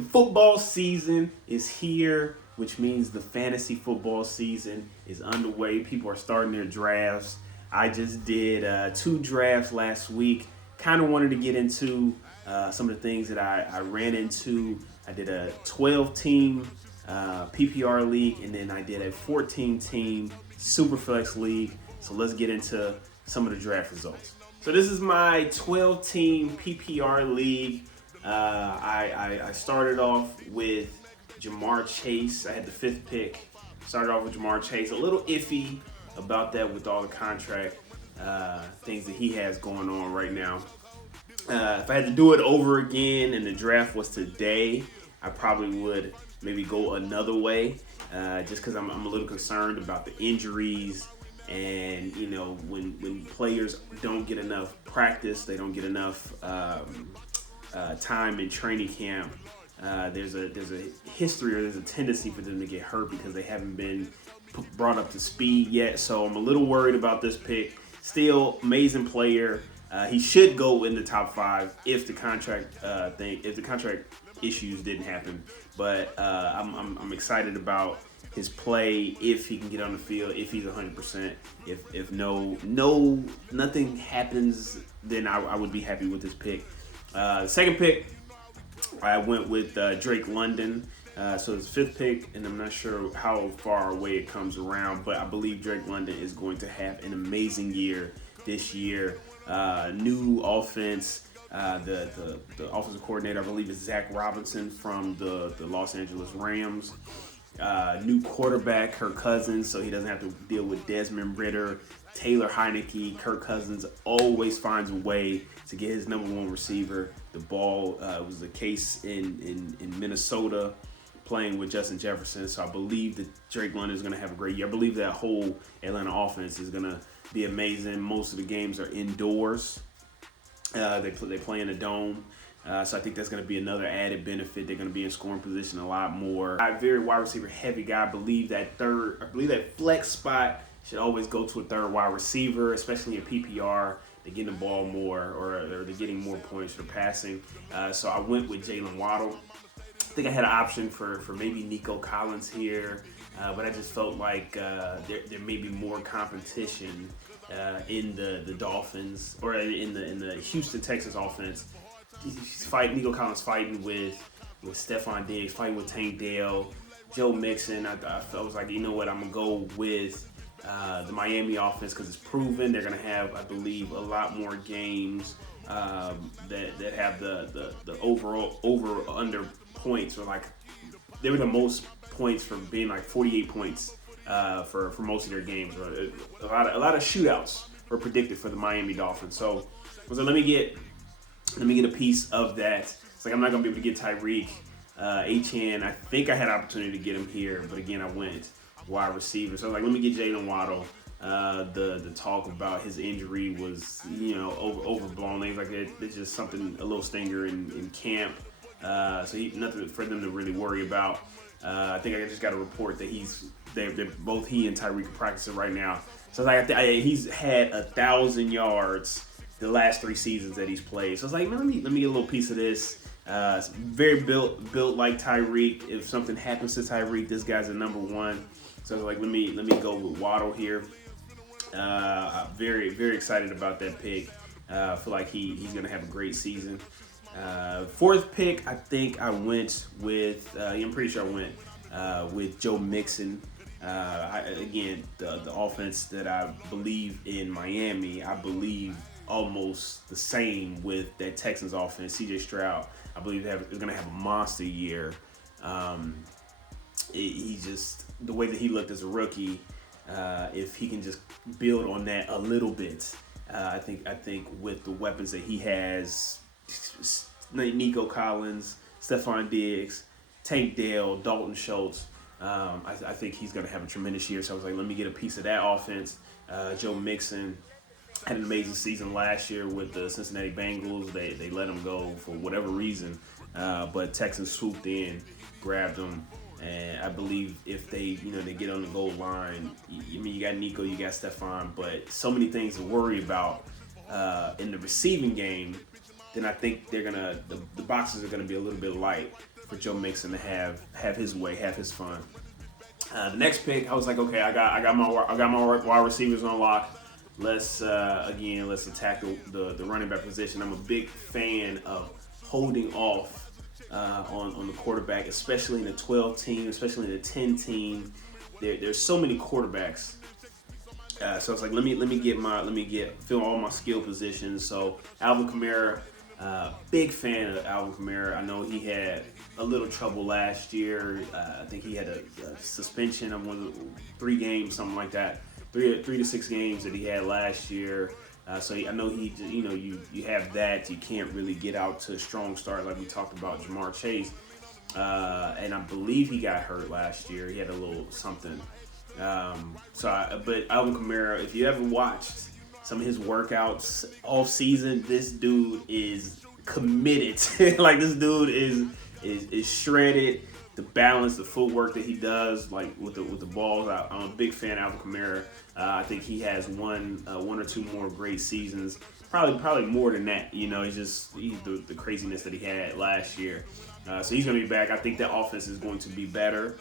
The football season is here, which means the fantasy football season is underway. People are starting their drafts. I just did 2 drafts last week. Kind of wanted to get into some of the things that I ran into. I did a 12-team PPR league, and then I did a 14-team Superflex league. So let's get into some of the draft results. So this is my 12-team PPR league. I started off with Jamar Chase. I had the 5th pick. Started off with Jamar Chase. A little iffy about that with all the contract things that he has going on right now. If I had to do it over again and the draft was today, I probably would maybe go another way, just because I'm a little concerned about the injuries. And you know, when players don't get enough practice, they don't get enough time in training camp. There's a history, or there's a tendency for them to get hurt because they haven't been brought up to speed yet. So I'm a little worried about this pick. Still, amazing player. He should go in the top 5 if the contract issues didn't happen. But I'm excited about his play if he can get on the field, if he's 100%. If nothing happens, then I would be happy with this pick. The second pick, I went with Drake London. So it's 5th pick, and I'm not sure how far away it comes around, but I believe Drake London is going to have an amazing year this year. New offense. The offensive coordinator, I believe, is Zach Robinson from the Los Angeles Rams. New quarterback, Kirk Cousins, so he doesn't have to deal with Desmond Ridder, Taylor Heineke. Kirk Cousins always finds a way to get his number 1 receiver the ball. It was the case in Minnesota, playing with Justin Jefferson. So I believe that Drake London is going to have a great year. I believe that whole Atlanta offense is going to be amazing. Most of the games are indoors. They play in a dome. So I think that's going to be another added benefit. They're going to be in scoring position a lot more. I'm a very wide receiver heavy guy. I believe that flex spot should always go to a 3rd wide receiver, especially in PPR. They're getting the ball more, or they're getting more points for passing. So I went with Jalen Waddle. I think I had an option for maybe Nico Collins here, but I just felt like there may be more competition in the Dolphins, or in the Houston Texans offense. Nico Collins fighting with Stephon Diggs, fighting with Tank Dell, Joe Mixon. I was like, you know what, I'm going to go with the Miami offense because it's proven. They're going to have, I believe, a lot more games that have the overall over-under points, or like they were the most points for being like 48 points for most of their games. A lot of shootouts were predicted for the Miami Dolphins. So I was like, let me get a piece of that. It's like I'm not gonna be able to get Tyreek Etienne. I think I had an opportunity to get him here, but again, I went wide receiver. So I was like, let me get Jalen Waddle. The talk about his injury was, overblown. They was like, it's just something, a little stinger in camp. So nothing for them to really worry about. I think I just got a report that both he and Tyreek are practicing right now. So it's like he's had 1,000 yards the last 3 seasons that he's played. So it's like, let me get a little piece of this. Very built like Tyreek. If something happens to Tyreek, this guy's a number 1. So it's like, let me go with Waddle here. Very, very excited about that pick. I feel like he's gonna have a great season. 4th pick, I think I went with. I'm pretty sure I went with Joe Mixon. Again, the offense that I believe in Miami, I believe almost the same with that Texans offense. CJ Stroud, I believe is going to have a monster year. He just, the way that he looked as a rookie, if he can just build on that a little bit, I think with the weapons that he has, Nico Collins, Stephon Diggs, Tank Dell, Dalton Schultz, I think he's going to have a tremendous year. So I was like, let me get a piece of that offense. Joe Mixon had an amazing season last year with the Cincinnati Bengals. They let him go for whatever reason, but Texans swooped in, grabbed him, and I believe if they get on the goal line, you got Nico, you got Stephon, but so many things to worry about in the receiving game. Then I think the boxes are gonna be a little bit light for Joe Mixon to have his way, have his fun. The next pick, I was like, okay, I got my wide receivers on lock. Let's attack the running back position. I'm a big fan of holding off on the quarterback, especially in the 12 team, especially in the 10 team. There's so many quarterbacks. So it's like let me fill all my skill positions. So Alvin Kamara, big fan of Alvin Kamara. I know he had a little trouble last year. I think he had a suspension of 3 games, something like that. 3 to 6 games that he had last year. So I know you have that. You can't really get out to a strong start like we talked about Jamar Chase. And I believe he got hurt last year. He had a little something. But Alvin Kamara, if you ever watched some of his workouts all season, this dude is committed. Like this dude is shredded. The balance, the footwork that he does, like with the balls, I'm a big fan of Alvin Kamara. I think he has one or two more great seasons. Probably more than that. He's just the craziness that he had last year. So he's going to be back. I think that offense is going to be better.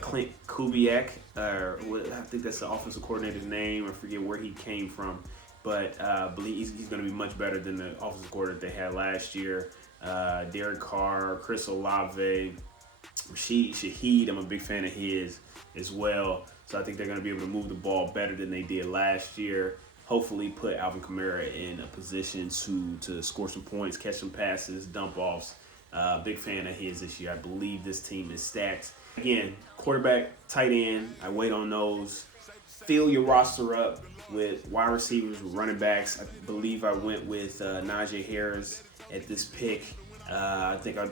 Clint Kubiak, I think that's the offensive coordinator's name. I forget where he came from, but I believe he's going to be much better than the offensive coordinator they had last year. Derek Carr, Chris Olave, Rashid Shaheed, I'm a big fan of his as well. So I think they're going to be able to move the ball better than they did last year. Hopefully put Alvin Kamara in a position to score some points, catch some passes, dump offs. Big fan of his this year. I believe this team is stacked. Again, quarterback, tight end, I wait on those. Fill your roster up with wide receivers, with running backs. I believe I went with Najee Harris at this pick. I think I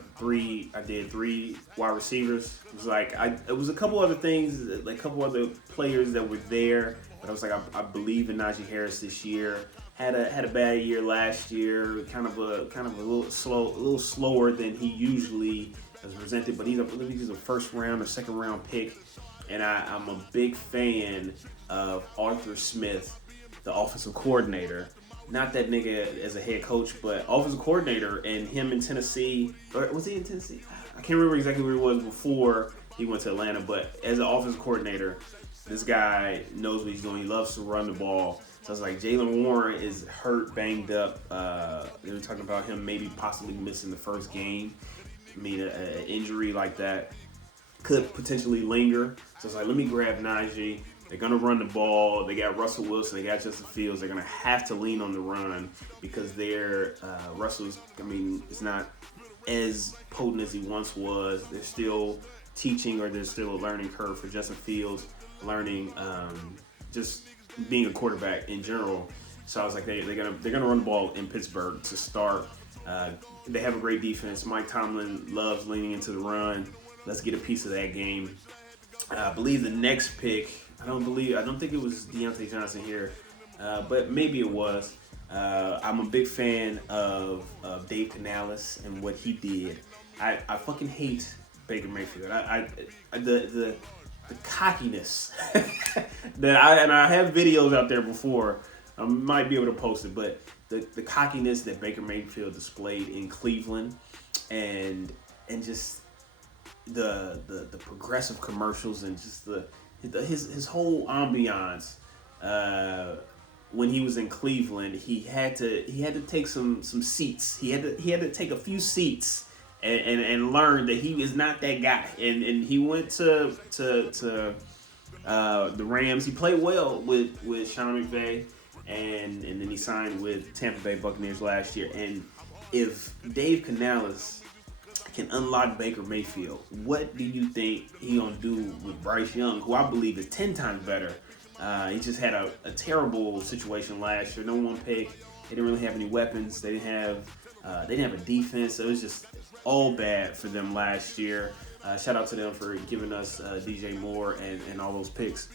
did 3 wide receivers. It was a couple other things, like a couple other players that were there, but I was like, I believe in Najee Harris this year. Had a bad year last year, kind of a little slower than he usually is presented. But I believe he's a first round or second round pick, and I'm a big fan of Arthur Smith, the offensive coordinator. Not that nigga as a head coach, but offensive coordinator, and him in Tennessee, or was he in Tennessee? I can't remember exactly where he was before he went to Atlanta, but as an offensive coordinator, this guy knows what he's doing. He loves to run the ball. So I was like, Jaylen Warren is hurt, banged up. They were talking about him maybe possibly missing the first game. I mean, an injury like that could potentially linger. So it's like, let me grab Najee. They're going to run the ball. They got Russell Wilson. They got Justin Fields. They're going to have to lean on the run because Russell's, it's not as potent as he once was. They're still teaching, or there's still a learning curve for Justin Fields, learning just being a quarterback in general. So I was like, they're gonna run the ball in Pittsburgh to start. They have a great defense. Mike Tomlin loves leaning into the run. Let's get a piece of that game. I believe the next pick, I don't think it was Deontay Johnson here, but maybe it was. I'm a big fan of Dave Canales and what he did. I fucking hate Baker Mayfield. The cockiness that I have videos out there before. I might be able to post it, but the cockiness that Baker Mayfield displayed in Cleveland, and just the progressive commercials, and just his whole ambiance when he was in Cleveland, he had to take some seats. He had to take a few seats and learn that he is not that guy. And he went to the Rams. He played well with Sean McVay, and then he signed with Tampa Bay Buccaneers last year. And if Dave Canales can unlock Baker Mayfield, what do you think he gonna do with Bryce Young, who I believe is 10 times better? He just had a terrible situation last year. No one pick. They didn't really have any weapons. They didn't have a defense. So it was just all bad for them last year. Shout out to them for giving us DJ Moore and all those picks.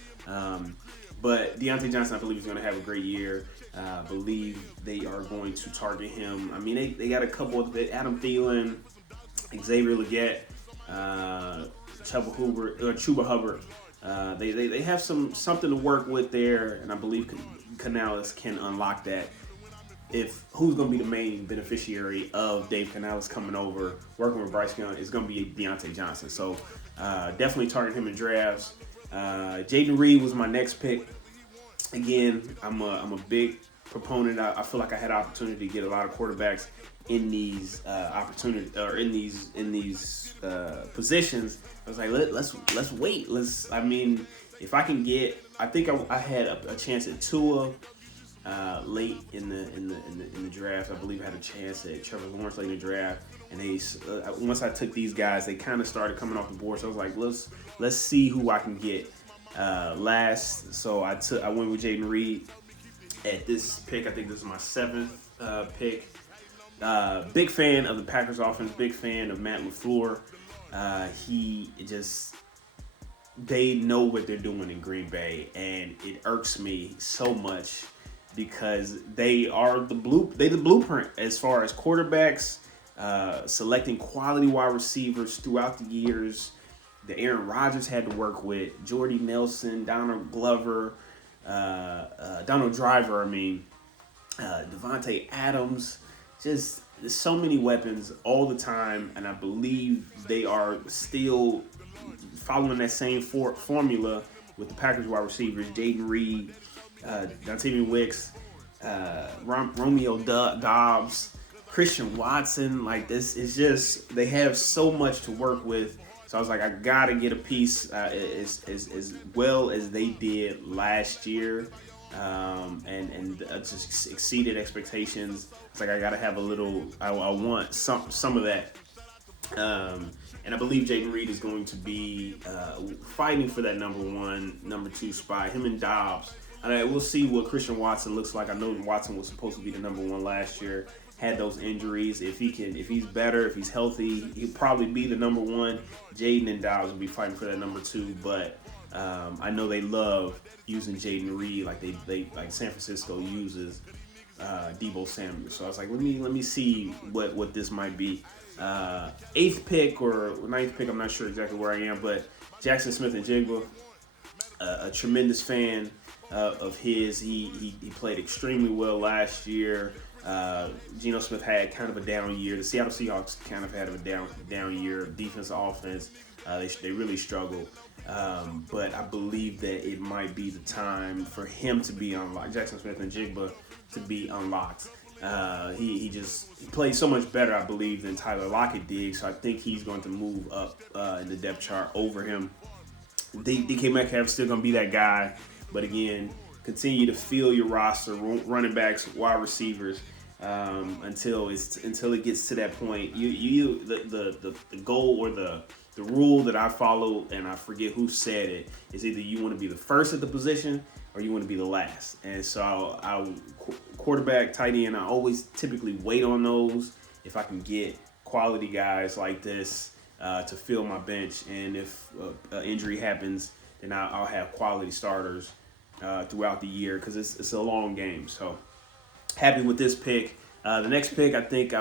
But Deontay Johnson, I believe, is going to have a great year. I believe they are going to target him. I mean, they got a couple of Adam Thielen, Xavier Legette, Chuba Hubbard. They have something to work with there, and I believe Canales can unlock that. if who's going to be the main beneficiary of Dave Canales coming over, working with Bryce Young, is going to be Deontay Johnson. So definitely target him in drafts. Jaden Reed was my next pick. Again, I'm a big proponent. I feel like I had an opportunity to get a lot of quarterbacks in these positions. I was like, let's wait. If I can get, I think I had a chance at Tua late in the draft. I believe I had a chance at Trevor Lawrence late in the draft. And they once I took these guys, they kind of started coming off the board. So I was like, let's see who I can get last. So I went with Jaden Reed at this pick. I think this is my 7th pick. Big fan of the Packers offense. Big fan of Matt LaFleur. They know what they're doing in Green Bay, and it irks me so much because they the blueprint as far as quarterbacks, selecting quality wide receivers throughout the years. The Aaron Rodgers had to work with Jordy Nelson, Donald Driver, Devontae Adams. Just so many weapons all the time, and I believe they are still following that same formula with the Packers wide receivers, Jaden Reed, Dontayvion Wicks, Romeo Doubs, Christian Watson. Like, this is just, they have so much to work with. So I was like, I gotta get a piece as well as they did last year, and just exceeded expectations. It's like I gotta have a little. I want some of that. And I believe Jaden Reed is going to be fighting for that number 1, number 2 spot. Him and Dobbs. And we'll see what Christian Watson looks like. I know Watson was supposed to be the number 1 last year. Had those injuries. If he's better, if he's healthy, he'll probably be the number 1. Jaden and Dobbs will be fighting for that number 2. But I know they love using Jaden Reed like like San Francisco uses Deebo Samuel. So I was like, let me see what this might be. 8th pick or 9th pick, I'm not sure exactly where I am, but Jackson Smith-Njigba, a tremendous fan of his. He played extremely well last year. Geno Smith had kind of a down year. The Seattle Seahawks kind of had a down year. Defense, offense, they really struggled. But I believe that it might be the time for him to be unlocked. Jackson Smith-Njigba to be unlocked. He played so much better, I believe, than Tyler Lockett did. So I think he's going to move up in the depth chart over him. DK Metcalf is still going to be that guy. But again, continue to fill your roster, running backs, wide receivers, until it gets to that point. The goal or the rule that I follow, and I forget who said it, is either you want to be the first at the position or you want to be the last. And so I'll quarterback, tight end, I always typically wait on those if I can get quality guys like this to fill my bench. And if an injury happens, then I'll have quality starters throughout the year because it's a long game. So happy with this pick. The next pick, I think,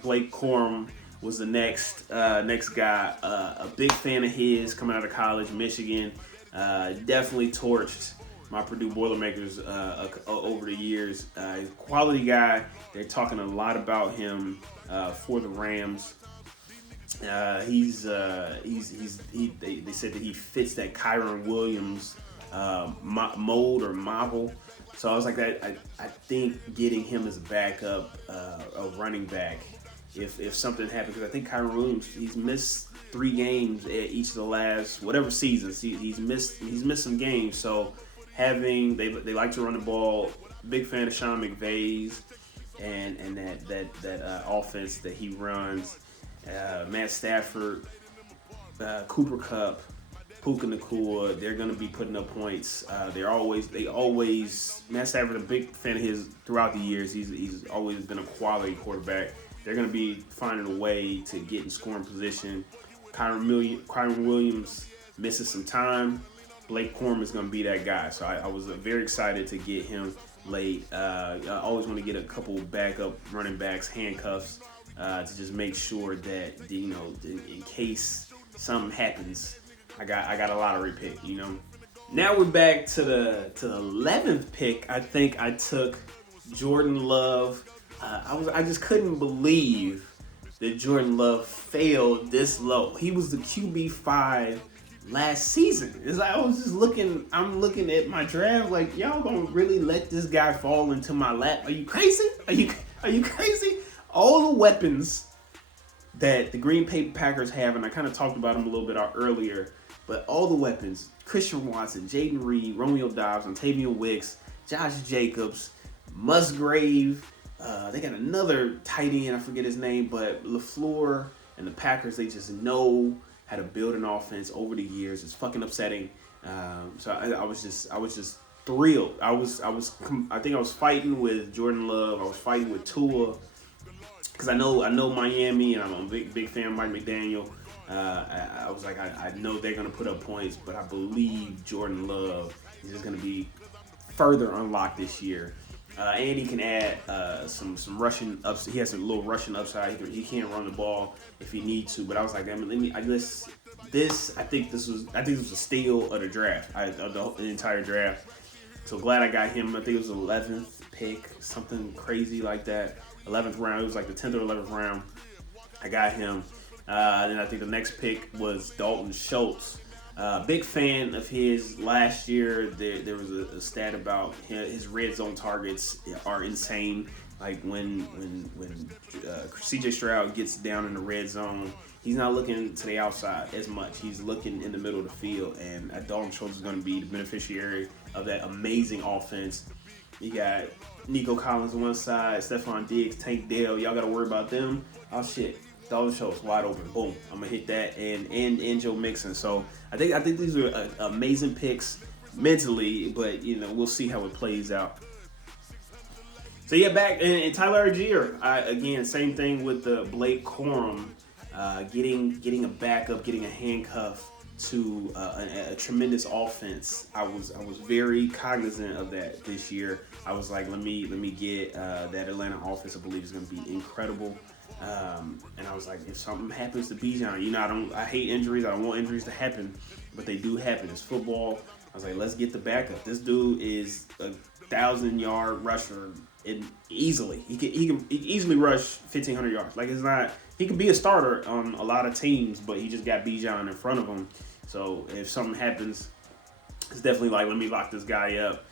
Blake Corum was the next guy. A big fan of his coming out of college, Michigan. Definitely torched my Purdue Boilermakers over the years. Quality guy. They're talking a lot about him for the Rams. They said that he fits that Kyron Williams mold or model. So I was like, I think getting him as a backup, a running back, if something happened, because I think Kyron Williams, he's missed 3 games at each of the last whatever seasons. He's missed some games. So they like to run the ball. Big fan of Sean McVay's and that offense that he runs. Matt Stafford, Cooper Kupp, Puka Nacua, they're going to be putting up points. Matt Stafford, a big fan of his throughout the years. He's always been a quality quarterback. They're going to be finding a way to get in scoring position. Kyron Williams misses some time. Blake Corum is going to be that guy. So I was very excited to get him late. I always want to get a couple backup running backs, handcuffs, to just make sure that, in case something happens, I got a lottery pick, Now we're back to the 11th pick. I think I took Jordan Love. I just couldn't believe that Jordan Love failed this low. He was the QB5 last season. It's like I'm looking at my draft like, y'all gonna really let this guy fall into my lap? Are you crazy? Are you crazy? All the weapons that the Green Bay Packers have, and I kind of talked about them a little bit earlier, but all the weapons: Christian Watson, Jaden Reed, Romeo Doubs, Ontavian Wicks, Josh Jacobs, Musgrave. They got another tight end, I forget his name, but LaFleur and the Packers, they just know how to build an offense over the years. It's fucking upsetting. So I was just thrilled. I think I was fighting with Jordan Love. I was fighting with Tua because I know Miami, and I'm a big fan of Mike McDaniel. I was like, I know they're gonna put up points, but I believe Jordan Love is just gonna be further unlocked this year. And he can add some rushing ups. He has a little rushing upside. He can run the ball if he needs to. But I was like, I think this was a steal of the draft, of the entire draft. So glad I got him. I think it was the 11th pick, something crazy like that. 11th round. It was like the 10th or 11th round. I got him. Then I think the next pick was Dalton Schultz. Big fan of his. Last year, there was a stat about his red zone targets are insane. Like when CJ Stroud gets down in the red zone, he's not looking to the outside as much. He's looking in the middle of the field, and Dalton Schultz is going to be the beneficiary of that amazing offense. You got Nico Collins on one side, Stephon Diggs, Tank Dell. Y'all got to worry about them. Oh shit. Dalton Schultz wide open, boom! I'm gonna hit that, and Joe Mixon. So I think these are amazing picks mentally, but we'll see how it plays out. So yeah, back in Tyler Algier, again, same thing with the Blake Corum, getting a backup, getting a handcuff to a tremendous offense. I was very cognizant of that this year. I was like, let me get that Atlanta offense. I believe is going to be incredible. And I was like, if something happens to Bijan, I hate injuries. I don't want injuries to happen, but they do happen. It's football. I was like, let's get the backup. This dude is a 1,000-yard rusher, and easily he can easily rush 1,500 yards. Like, it's not. He could be a starter on a lot of teams, but he just got Bijan in front of him. So if something happens, it's definitely like, let me lock this guy up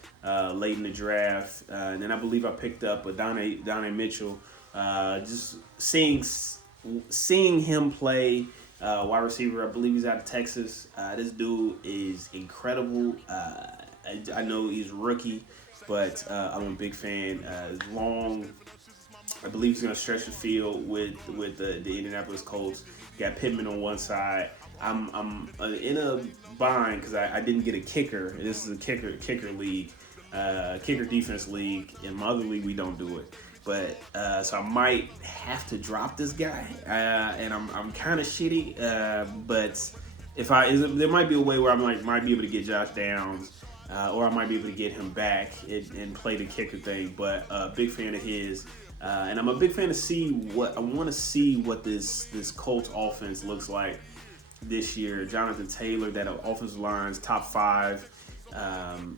late in the draft. And then I believe I picked up a Donnie Mitchell. Just seeing him play wide receiver, I believe he's out of Texas. This dude is incredible. I know he's a rookie, but I'm a big fan. Long, I believe he's going to stretch the field with the Indianapolis Colts. Got Pittman on one side. I'm in a bind because I didn't get a kicker. This is a kicker league, kicker defense league. In my other league, we don't do it. But so I might have to drop this guy, and I'm kind of shitty. But there might be a way where might be able to get Josh Downs, or I might be able to get him back and play the kicker thing. But big fan of his, and I'm a big fan I want to see what this Colts offense looks like this year. Jonathan Taylor, that offensive line's top 5.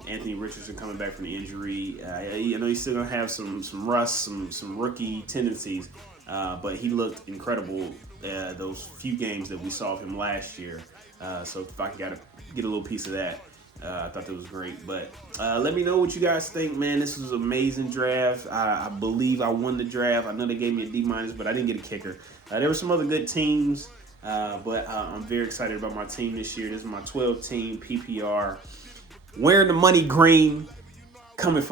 Anthony Richardson coming back from the injury. I know he's still gonna have some rust, some rookie tendencies, but he looked incredible those few games that we saw of him last year. So if I could get a little piece of that, I thought that was great. But let me know what you guys think, man. This was an amazing draft. I believe I won the draft. I know they gave me a D-, but I didn't get a kicker. There were some other good teams, but I'm very excited about my team this year. This is my 12-team PPR. Wearing the money green, coming for